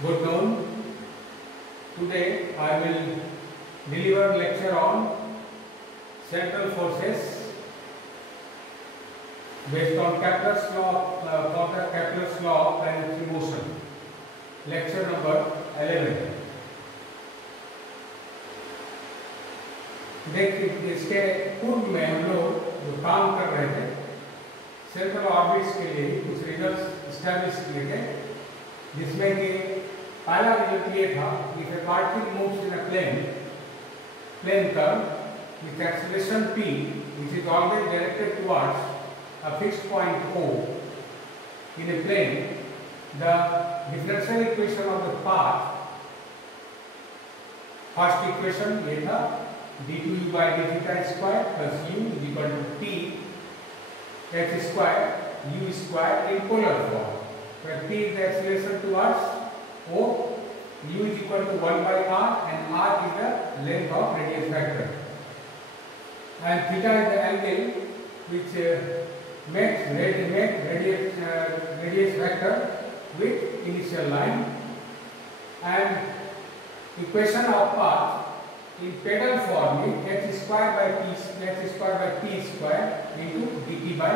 Good noon. Today I will deliver lecture on central forces based on Kepler's law of planetary motion. Lecture number 11. देखिए, इसके पूर्व में हम लोग जो काम कर रहे थे सेंट्रल ऑर्बिट्स के लिए ही कुछ रिजल्ट्स एस्टैब्लिश किए थे, जिसमें कि पहला रिजल्ट ये था कि if a particle moves in a plane curve with acceleration p, which is always directed towards a fixed point O in a plane, the differential equation of the path, first equation ये था d2u by d theta square plus u is equal to t h square u square in polar form, where p is the acceleration towards O, u is equal to 1 by r and r is the length of radius vector, and theta is the angle which makes radius vector with initial line, and equation of path in pedal form is h square by p square into dt by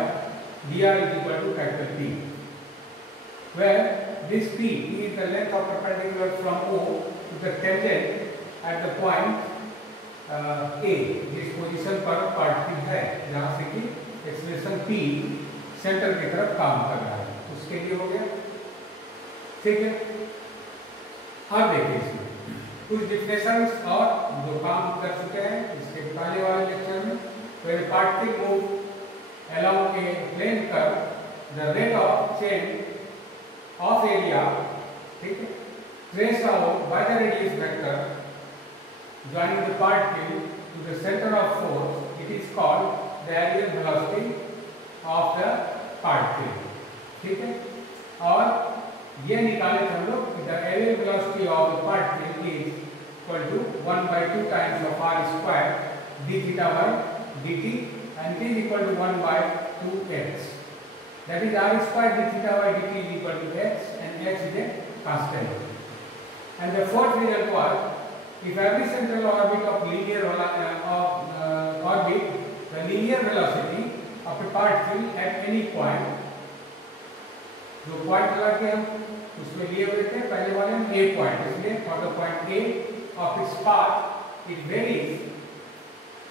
dr is equal to capital P, where this P is the length of perpendicular from O to the tangent at the point A, जिस position पर particle है जहाँ से कि acceleration P centre की तरफ काम कर रहा है, उसके लिए हो गया। ठीक है, अब देखिए इसमें कुछ डिफिनेशंस और जो काम कर चुके हैं इसके पहले वाले लेक्चर में। When a particle moves along a plane curve, the rate of change of area, ठीक है, traced out by the radius vector joining the particle to the center of force, it is called the aerial velocity of the particle। ठीक है, और ये निकाले थे हम लोग कि the aerial velocity of the particle is equal to 1 by 2 times of r square d theta by dt, and it is equal to 1 by 2x. That is r square d theta by dt is equal to x, and x is a constant. And the fourth result was, if every central orbit of orbit, the linear velocity of a particle at any point, जो point लगा के हम उसमें लिए हुए थे पहले वाले में a पॉइंट, इसलिए for the point A of its path it varies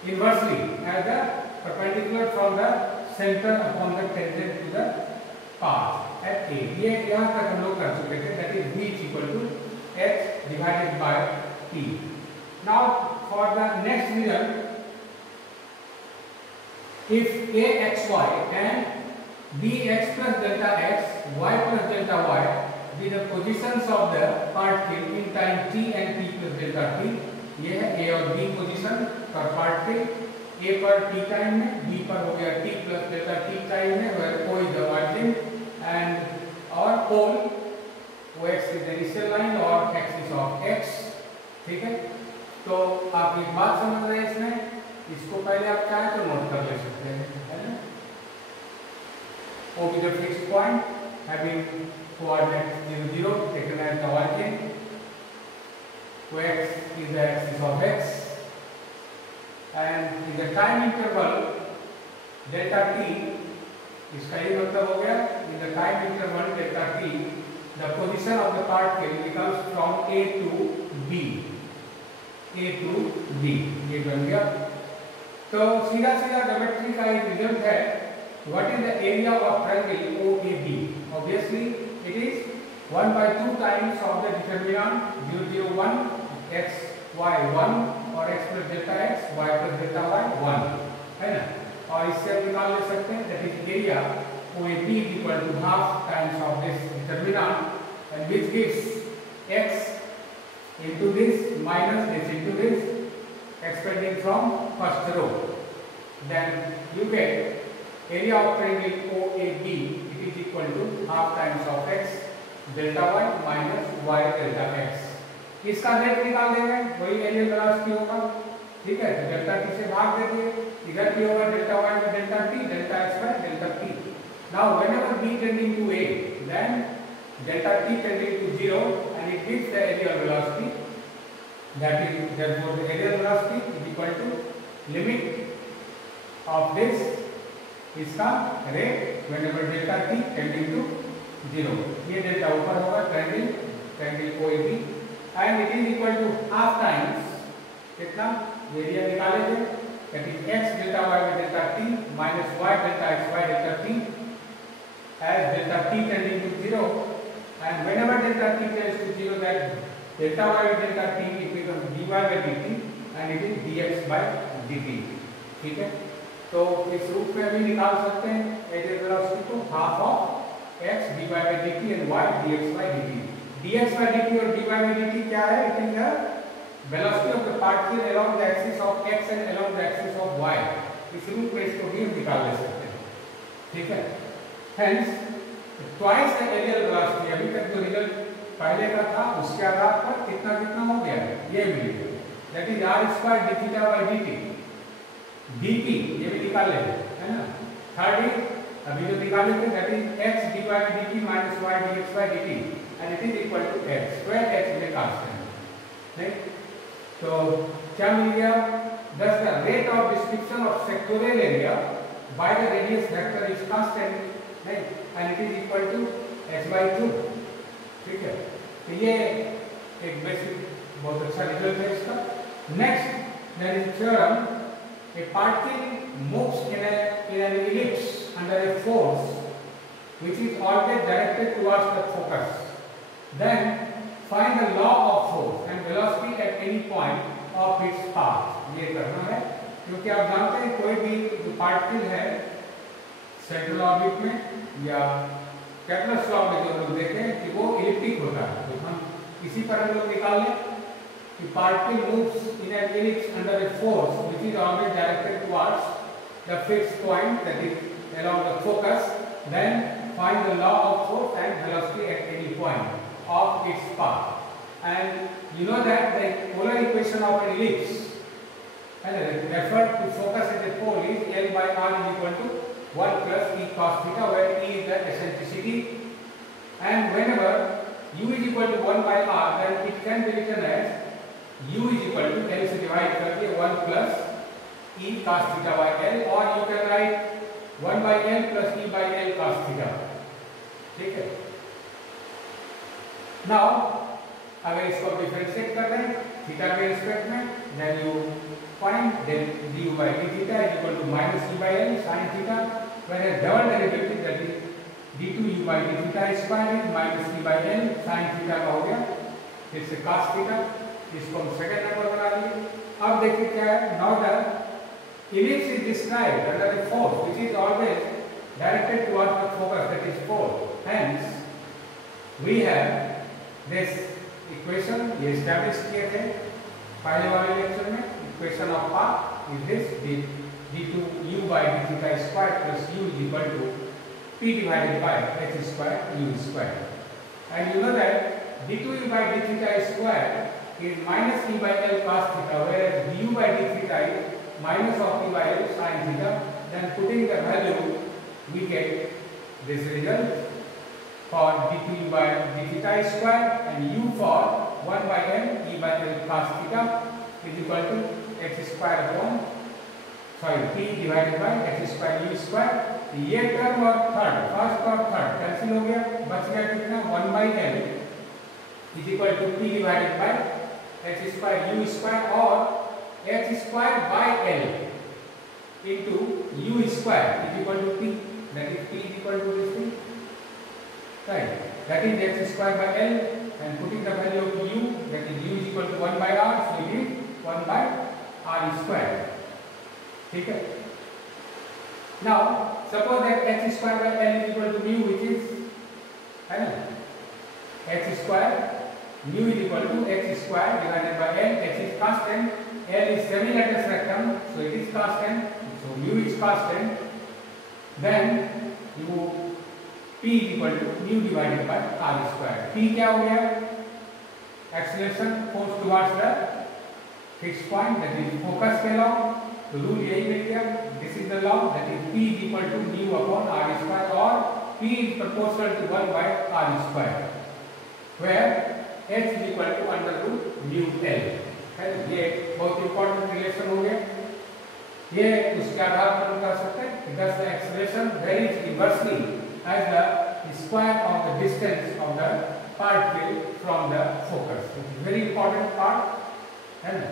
inversely as the perpendicular from the center upon the tangent to the path at A। ये यहाँ तक हम लोग कर चुके थे, that is v is equal to x divided by t। Now for the next result, if axy and bx plus delta x, y plus delta y be the positions of the particle in time t and t plus delta t, ये है a और b position पर particle, a पर t time में, b पर हो गया t plus delta t time में, where o is the origin and और pole ox is the initial line और axis of x। ठीक है, तो आप एक बात समझ रहे हैं इसमें, इसको पहले आप चाहे तो नोट कर ले सकते हैं, है ना। O is the fixed point having coordinate 0, 0 taken as the origin, x is the axis of x, and in the time interval delta t, इसका ये मतलब हो गया, in the time interval delta t, the position of the particle becomes from A to B, ये बन गया। तो सीधा ज्योमेट्री का एक रिजल्ट है, what is the area of triangle OAB? Obviously it is 1 by 2 times of the determinant 0, 0, 1 x y 1 और x plus delta x y plus delta y 1, है ना। और इससे हम निकाल ले सकते हैं, that is area OAB is equal to half times of this determinant, and which gives x into this minus this into this, expanding from first row. Then you get area of triangle OAB, it is equal to half times of x delta y minus y delta x। इसका rate निकाल देंगे, वही areal velocity होगा। ठीक है, तो delta t से भाग दे दिए, इधर भी होगा डेल्टा y में delta t, delta x by delta t। Now whenever b tending to a, then delta t tending to 0 and it it gives the aerial velocity, that is therefore the aerial velocity is equal to limit of this इसका rate whenever delta t tending to 0, ये delta ऊपर होगा tending कोई भी, and it is equal to half times कितना area निकाले थे, that is x delta y by delta t minus y delta x y delta t as delta t tending to 0, and whenever delta t tends to 0, that delta y by delta t it becomes dy by dt and it is dx by dt. ठीक है, तो इस रूप में भी निकाल सकते हैं एरियल वेलोसिटी को, half of x dy by dt and y dx by dt. dx by dt और dy by dt क्या है? It is the velocity of the particle along the axis of x and along the axis of y. इस रूप में इसको भी निकाल ले सकते हैं. ठीक है, hence twice the areal velocity. अभी तक जो रिजल्ट पहले का था उसके आधार पर कितना कितना हो गया ये मिल गया, that is r square d theta by dt. dt ये भी निकाल लेंगे, है ना. थर्ड इज अभी जो निकाले थे that is x dy by dt minus y dx by dt and it is equal to x square. x में कांस्टेंट, राइट. तो क्या मिल गया? thus the rate of distribution of sectorial area by the radius vector is constant, right, and it is equal to h by 2. ठीक है, तो ये एक basic बहुत अच्छा रिजल्ट है इसका. Next there is theorem, a particle moves in an ellipse under a force which is always directed towards the focus. Then find the law of force and velocity at any point of its path. ये करना है क्योंकि आप जानते हैं कोई भी जो पार्टिकल है सेंट्रल ऑर्बिट में या कैपलर्स लॉ में जो लोग देखे हैं कि वो इलिप्टिक होता है, तो हम इसी पर हम लोग निकाल लें कि particle moves in an ellipse under a force which is always directed towards the fixed point that is along the focus. Then find the law of force and velocity at any point of its path. And you know that the polar equation of an ellipse and refer to focus at a pole is L by R is equal to 1 plus E cos theta, where E is the eccentricity, and whenever U is equal to 1 by R, then it can be written as U is equal to L से divide करके 1 plus E cos theta by L, or you can write 1 by L plus E by L cos theta. ठीक है. Now अगर इसको differentiate कर रहे हैं theta के रिस्पेक्ट में, then you find then du by d theta is equal to minus e by l sin theta, whereas double derivative that is d2 u by d theta square is minus e by l sin theta का हो गया, फिर से cos theta. इसको हम second number बना लिए. अब देखिए क्या है. now the ellipse is described under a force which is always directed towards the focus, that is pole. Hence we have this equation ये establish किए थे पहले वाले लेक्चर में. Equation of path is this d2 u by d theta square plus u is equal to p divided by h square u square. And you know that d2 u by d theta square is minus e by l cos theta, whereas du by d theta is minus of e by l sin theta. Then putting the value we get this result for d2 u by d theta square and u for 1 by m e by l cos theta is equal to h square upon p divided by h square u square. ये term और third, first और third cancel हो गया, बच गया कितना 1 by l is equal to p divided by h square u square, और h square by l into u square is equal to p, that is p is equal to this thing, right, that is h square by l, and putting the value of u, that is u is equal to 1 by r, so it is 1 by r square. ठीक है. Now suppose that h square by l is equal to mu, which is है ना h square mu is equal to h square divided by l. h is constant, l is semi-lattice rectum, so it is constant, so mu is constant. Then you p is equal to mu divided by r square. p क्या हो गया? acceleration force towards the fixed point, that is focus के law. तो rule यही मिल गया. This is the law, that is p is equal to mu upon r square, or p is proportional to 1 by r square, where h is equal to under root mu l है। ये बहुत important relation हो गया। ये उसके आधार पर हम कर सकते हैं because the acceleration varies inversely as the square of the distance of the particle from the focus. It is very important part है ना।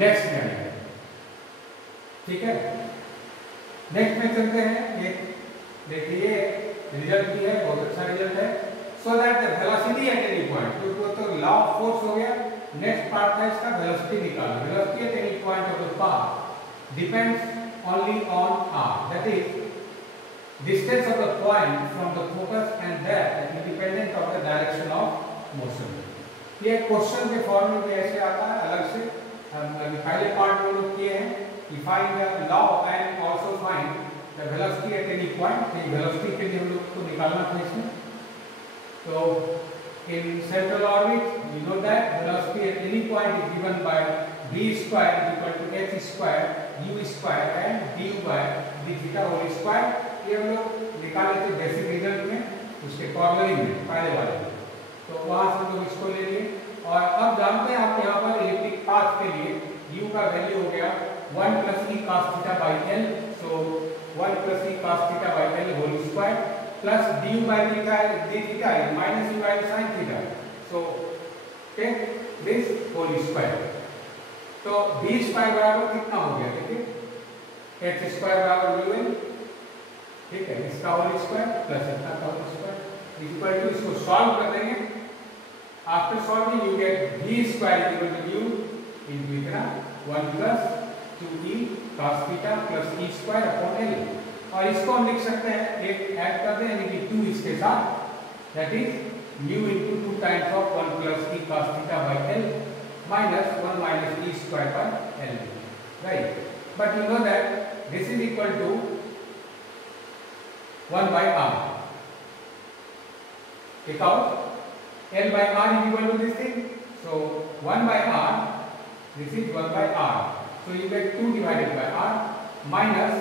नेक्स्ट में ठीक है, नेक्स्ट में चलते हैं। ये देखिए रिजल्ट भी है, बहुत अच्छा रिजल्ट है। So that the velocity at any point, तो लॉ ऑफ फोर्स हो गया। नेक्स्ट पार्ट है इसका वेलोसिटी निकालना। Velocity at any point of the path depends only on r, that is distance of the point from the focus and that independent of the direction of motion। ये question के form में ऐसे आता है अलग से। हम पहले पार्ट में लोग किए हैं कि find the law and also find the velocity at any point. ये वेलोसिटी के लिए हम लोग को निकालना था इसमें। तो in central orbit we know that velocity at any point is given by v square is equal to h square u square and du by d theta whole square। ये हम लोग निकाले थे बेसिक रिजल्ट में, उसके cornering में पहले वाले में। तो वहां से लोग इसको ले लिए और अब जानते हैं आप यहाँ पर इलिप्टिक पाथ के लिए u का वैल्यू हो गया 1 plus e cos theta by l। So 1 plus e cos theta by l whole square plus du by theta d theta is minus u by sin theta। so take this whole square। तो b square बराबर कितना हो गया, देखिए h square बराबर mu l, ठीक है, इसका होल स्क्वायर प्लस इसका होल स्क्वायर इक्वल टू, इसको सॉल्व कर देंगे। After solving you get v square equal to mu into इतना 1 plus 2e cos theta plus e square upon l। और इसको हम लिख सकते हैं, एक ऐड कर दें यानी कि 2 इसके साथ, that is mu into 2 times of 1 plus e cos theta by l minus 1 minus e square by l, right? But you know that this is equal to 1 by r, take out l by r is equal to this thing, so 1 by r, this is 1 by r, so you get 2 divided by r minus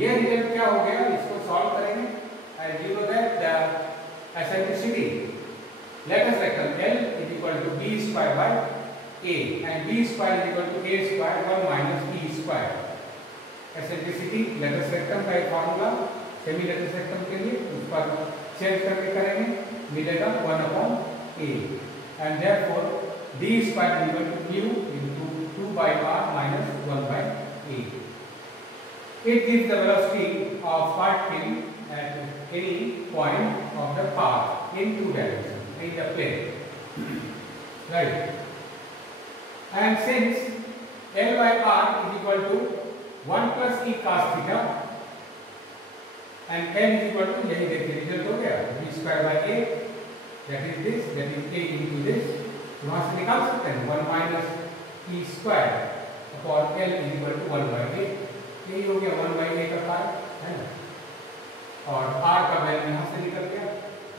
ये result क्या हो गया, इसको solve करेंगे and you know that the eccentricity let us reckon l is equal to b square by a and b square is equal to a square 1 minus e square। Eccentricity let us reckon का एक formula semi latus rectum के लिए उस पर change करके करेंगे, मिलेगा 1 upon a and therefore d square is equal to mu into 2 by r minus 1 by a। It gives the velocity of particle at any point of the path in 2 dimensions in the plane, right? And since L by r is equal to 1 plus e cos theta and L is equal to, यही देखिए result हो गया, b square by a, that is this, that is a into this, वहाँ से निकाल सकते हैं 1 minus e square upon L is equal to 1 by a। यही हो गया 1 by a का पार्ट है ना, और r का वैल्यू यहाँ से निकल गया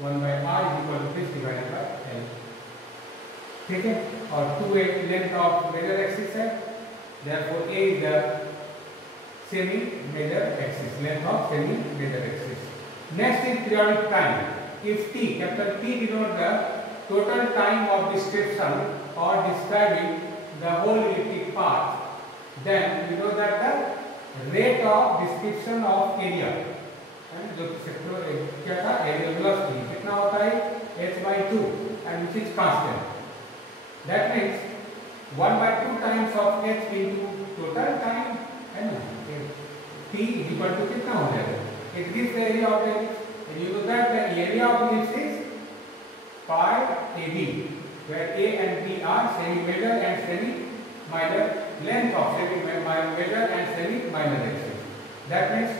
1 by r is equal to this divided by l, ठीक है। और 2a length of major axis है, therefore a is the semi major axis, length of semi major axis। Next is periodic time। If t, capital T denotes the total time of description or describing the whole elliptic path, then you know that the rate of description of area, जो क्या था areal velocity कितना होता है h by 2 and which is constant, that means 1 by 2 times of h into total time है ना, t is equal to कितना हो जाएगा, it gives the area of the ellipse and you know that the area of the ellipse is pi ab where a and b are semi major and semi minor, length of semi major and semi minor axis, that means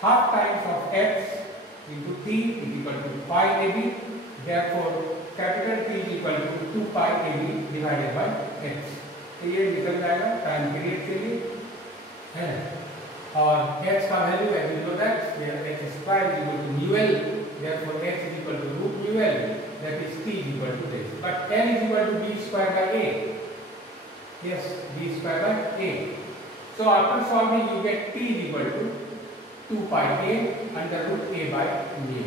half times of x into t is equal to pi ab, therefore capital T is equal to 2 pi ab divided by x। तो ये निकल जाएगा time period के लिए है, और h का value है you know that where h square is equal to mu l, therefore h is equal to root mu l, that is t is equal to this, but l is equal to b square by a, yes, b square by a। So after solving you get t is equal to 2 pi a under root a by mu,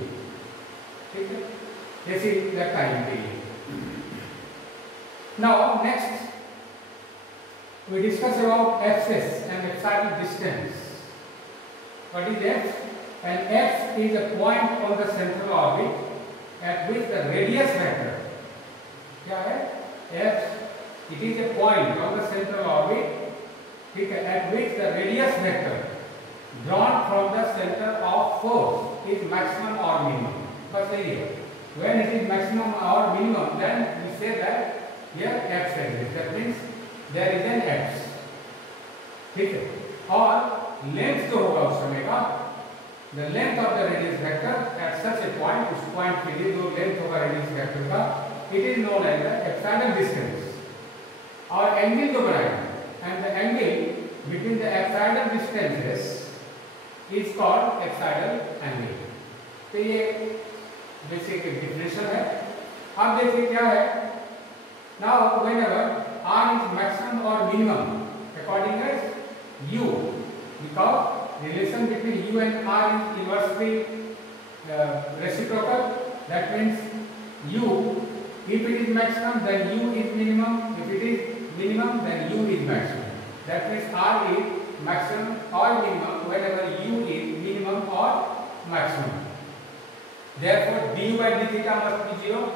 ठीक है। This is the time period। Now next we discuss about axis and epsilon distance. What is x? And x is a point on the central orbit at which the radius vector, क्या है? x, it is a point on the central orbit, ठीक है, at which the radius vector drawn from the center of force is maximum or minimum. बस यही है. When it is maximum or minimum, then we say that here x exists. That means there is an x. ठीक है. और length जो होगा उस समय का, the length of the radius vector at such a point, उस point के लिए जो length होगा radius vector का, it is known as the epsilon distance. और angle जो बनाएंगे, and the angle between the epsilon distances is called epsilon angle. तो ये बेसिक डिफिनेशन है. अब देखिए क्या है. Now whenever r is maximum or minimum according as u, because relation between u and r is inversely reciprocal. That means u, if it is maximum then u is minimum, if it is minimum then u is maximum. That means r is maximum or minimum whenever u is minimum or maximum. Therefore du by d theta must be 0.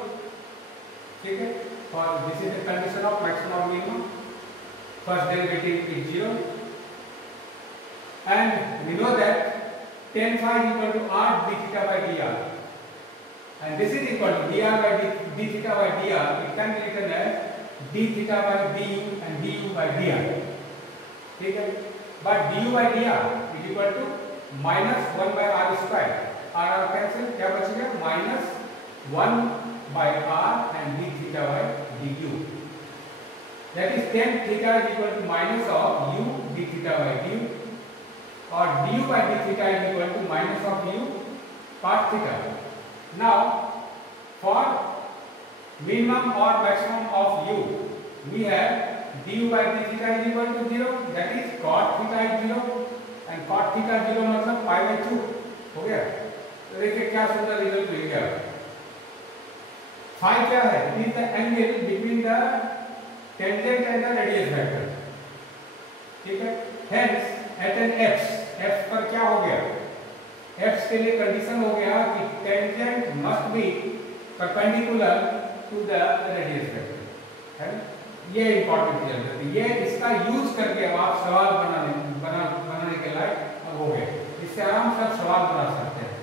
ठीक है. For this is the condition of maximum or minimum. First derivative is 0. And we know that tan phi is equal to r d theta by dr. And this is equal to dr by d theta by dr. It can be written as d theta by du and du by dr. ठीक है. But du by dr is equal to minus 1 by r square. r cancel, क्या बचेगा? minus 1 by r and d theta by du. That is tan theta is equal to minus of u d theta by du, or du by d theta is equal to minus of u cos theta. Now for minimum or maximum of u, we have du by d theta is equal to 0. That is cot theta is 0, and cot theta 0 मतलब pi by 2 हो गया. तो देखिए क्या सुंदर result मिल गया. Phi क्या है? It is the angle between the tangent and the radius vector. ठीक है. हेंस एट एन एक्स पर क्या हो गया? एक्स के लिए कंडीशन हो गया कि tangent must be perpendicular to the radius vector. है ना? ये इंपॉर्टेंट रिजल्ट है. ये इसका यूज करके अब आप सवाल बनाने के लायक हो गए. इससे आराम से आप सवाल बना सकते हैं.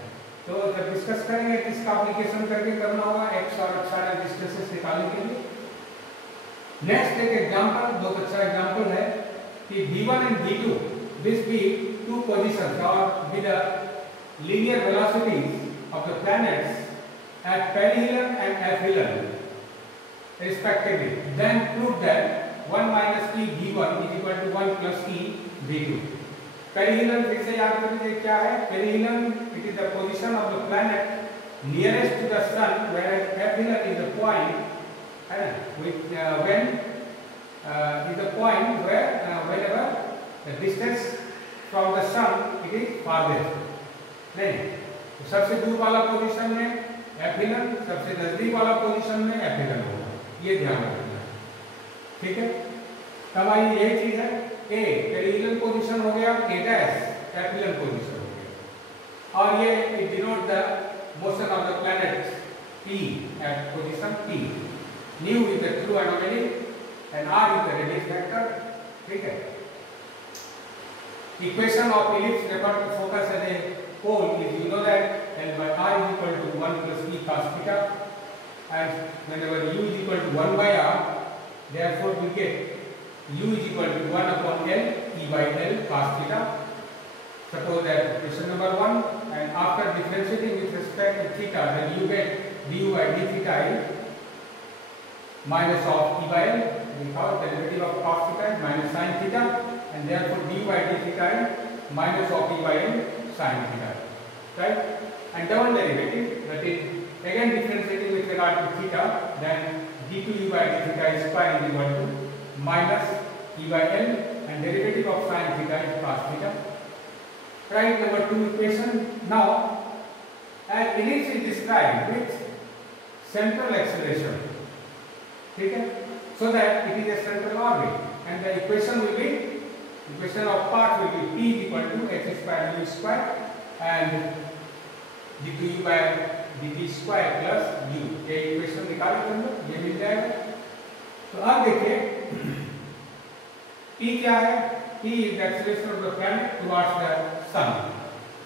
तो जब डिस्कस करेंगे किसका एप्लीकेशन करके करना होगा एक्स और epsilon डिस्टेंसेस निकालने के लिए. नेक्स्ट एक एग्जांपल, बहुत अच्छा एग्जांपल है कि v1 and v2 this be two positions or with the linear velocities of the planets at perihelion and aphelion respectively. Then prove that 1 minus e v1 is equal to 1 plus e v2. Perihelion फिर से याद कर लीजिए क्या है. Perihelion it is the position of the planet nearest to the sun, whereas aphelion is the point when is the point where whenever the distance from the sun it is farthest. नहीं, तो सबसे दूर वाला position में एफिलन, सबसे नजदीक वाला position में एफिलन होगा. ये ध्यान रखना है. ठीक है. हमारी यही चीज है. ए पेरिहेलियन पोजीशन हो गया, ए डैश एफिलन पोजीशन हो गया. और ये it denote the motion of the planet p at position p. Nu is the true anomaly and r is the radius vector. ठीक है. Equation of ellipse refer to focus as a pole is, you know that L by r is equal to 1 plus e cos theta, and whenever u is equal to 1 by r, therefore we get u is equal to 1 upon L e by L cos theta. Suppose that question number 1, and after differentiating with respect to theta, then you get du by d theta is minus of e by L, because the derivative of cos theta is minus sin theta, and therefore du by d theta is minus of e by L sin theta. Right? And double derivative, that is again differentiating with regard to theta, then d2 u by d theta is square is equal to minus e by L, and derivative of sin theta is cos theta. Right, number 2 equation. Now an ellipse is described with central acceleration. ठीक है. so that it is a central orbit, and the equation will be, equation of path will be P is equal to h square u square and d2u by dt square plus u। ये equation निकाले हम लोग, ये मिल जाएगा। तो अब देखिए P क्या है? P is the acceleration of the planet towards the sun।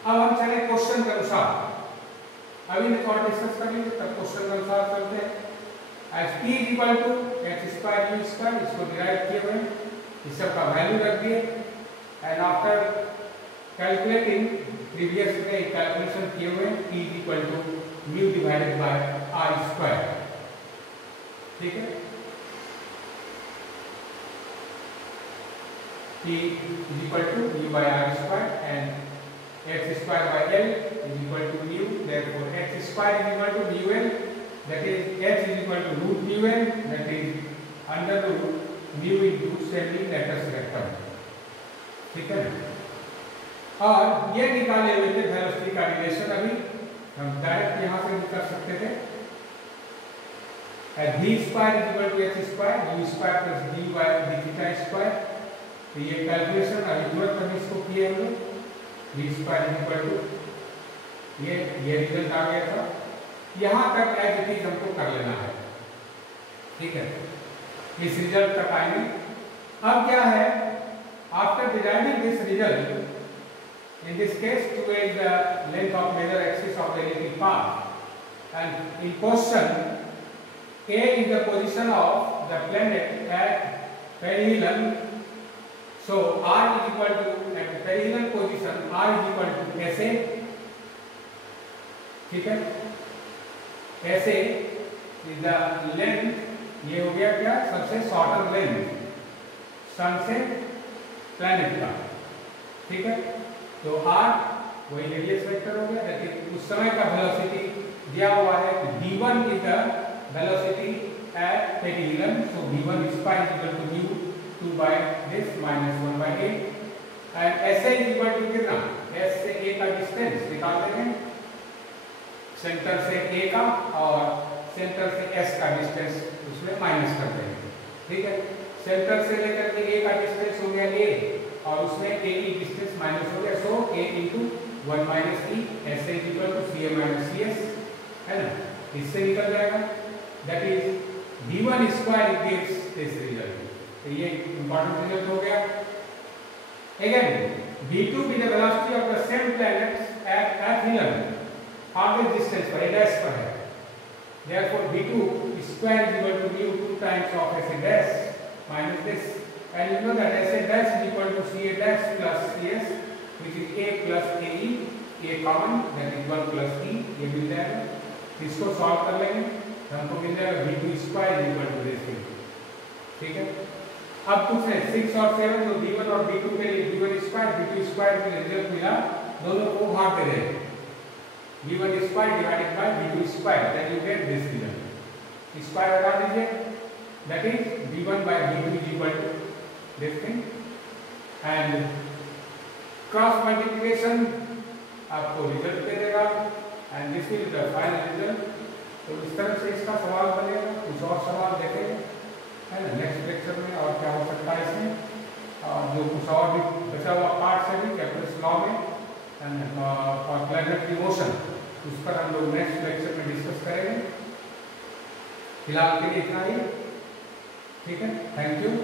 अब हम चले क्वेश्चन के अनुसार, अभी ने थोड़ा डिस्कस कर लेंगे, तब क्वेश्चन के अनुसार चलते हैं। As P is equal to h square u square, इसको डिराइव किए हुए, इस सब का वैल्यू रख दिए, एंड आफ्टर कैलकुलेटिंग प्रीवियस में कैलकुलेशन किए हुए, P is equal to mu divided by r square। ठीक है, P is equal to u by r square and h square by L is equal to mu, therefore h square is equal to mu L, that is h is equal to root mu L, that is under root mu into semi lattice vector। ठीक है, और ये निकाले हुए थे velocity का relation, अभी हम डायरेक्ट यहाँ से निकाल सकते थे। v square is equal to h square u square plus d by d theta square। तो ये कैलकुलेशन अभी तुरंत हम इसको किए हम लोग, v square is equal to ये रिजल्ट आ गया था। यहाँ तक एज इट इज हमको कर लेना है। ठीक है, इस रिजल्ट तक आएंगे। अब क्या है, after deriving this result, in this case 2a is the length of major axis of the elliptic path, and in question a is the position of the planet at perihelion, so r is equal to, at perihelion position r is equal to sa। ठीक है, sa is the length, ये हो गया क्या, सबसे shorter length सन से planet का। ठीक है, तो r वही रेडियस वेक्टर हो गया, दैट इज उस समय का वेलोसिटी दिया हुआ है कि v1 is the velocity at perihelion, so v1 square is equal to mu 2 by this minus 1 by a, and sa is equal to कितना, s से a का डिस्टेंस निकाल देंगे, सेंटर से a का और सेंटर से s का डिस्टेंस उसमें माइनस कर देंगे। ठीक है, सेंटर से लेकर के a का डिस्टेंस हो गया a और उसमें a की डिस्टेंस माइनस हो गया, सो a into 1 minus e s is equal to ca minus cs, है ना, इससे निकल जाएगा, that is v1 square gives this result। तो ये इंपॉर्टेंट रिजल्ट हो गया। Again v2 is the velocity of the same planets at perihelion, farthest distance पर, a dash पर है, therefore v2 square is equal to mu 2 times of sa dash minus this, and you know that sa dash is equal to ca dash plus cs, which is a plus ae, a common, that is 1 plus e, ये मिल जाएगा। इसको solve कर लेंगे, हमको मिल जाएगा v2 square is equal to this thing। ठीक है, अब कुछ है 6 और 7, तो v1 और v2 के लिए v1 square v2 square के रिजल्ट मिला, दोनों को भाग दे दें, v1 square divided by v2 square, then you get this result। Square हटा दीजिए, that is v1 by v2 is equal to this thing, and cross multiplication आपको रिजल्ट दे देगा, and this is the final result. तो इस तरह से इसका सवाल बनेगा, कुछ और सवाल देखेंगे, है ना, नेक्स्ट लेक्चर में, और क्या हो सकता है इसमें, और जो कुछ और भी बचा हुआ पार्ट है भी कैप्टर्स लॉ में और प्लैनेट की मोशन, उस पर हम लोग नेक्स्ट लेक्चर में डिस्कस करेंगे। फिलहाल के लिए इतना ही। ठीक है, थैंक यू।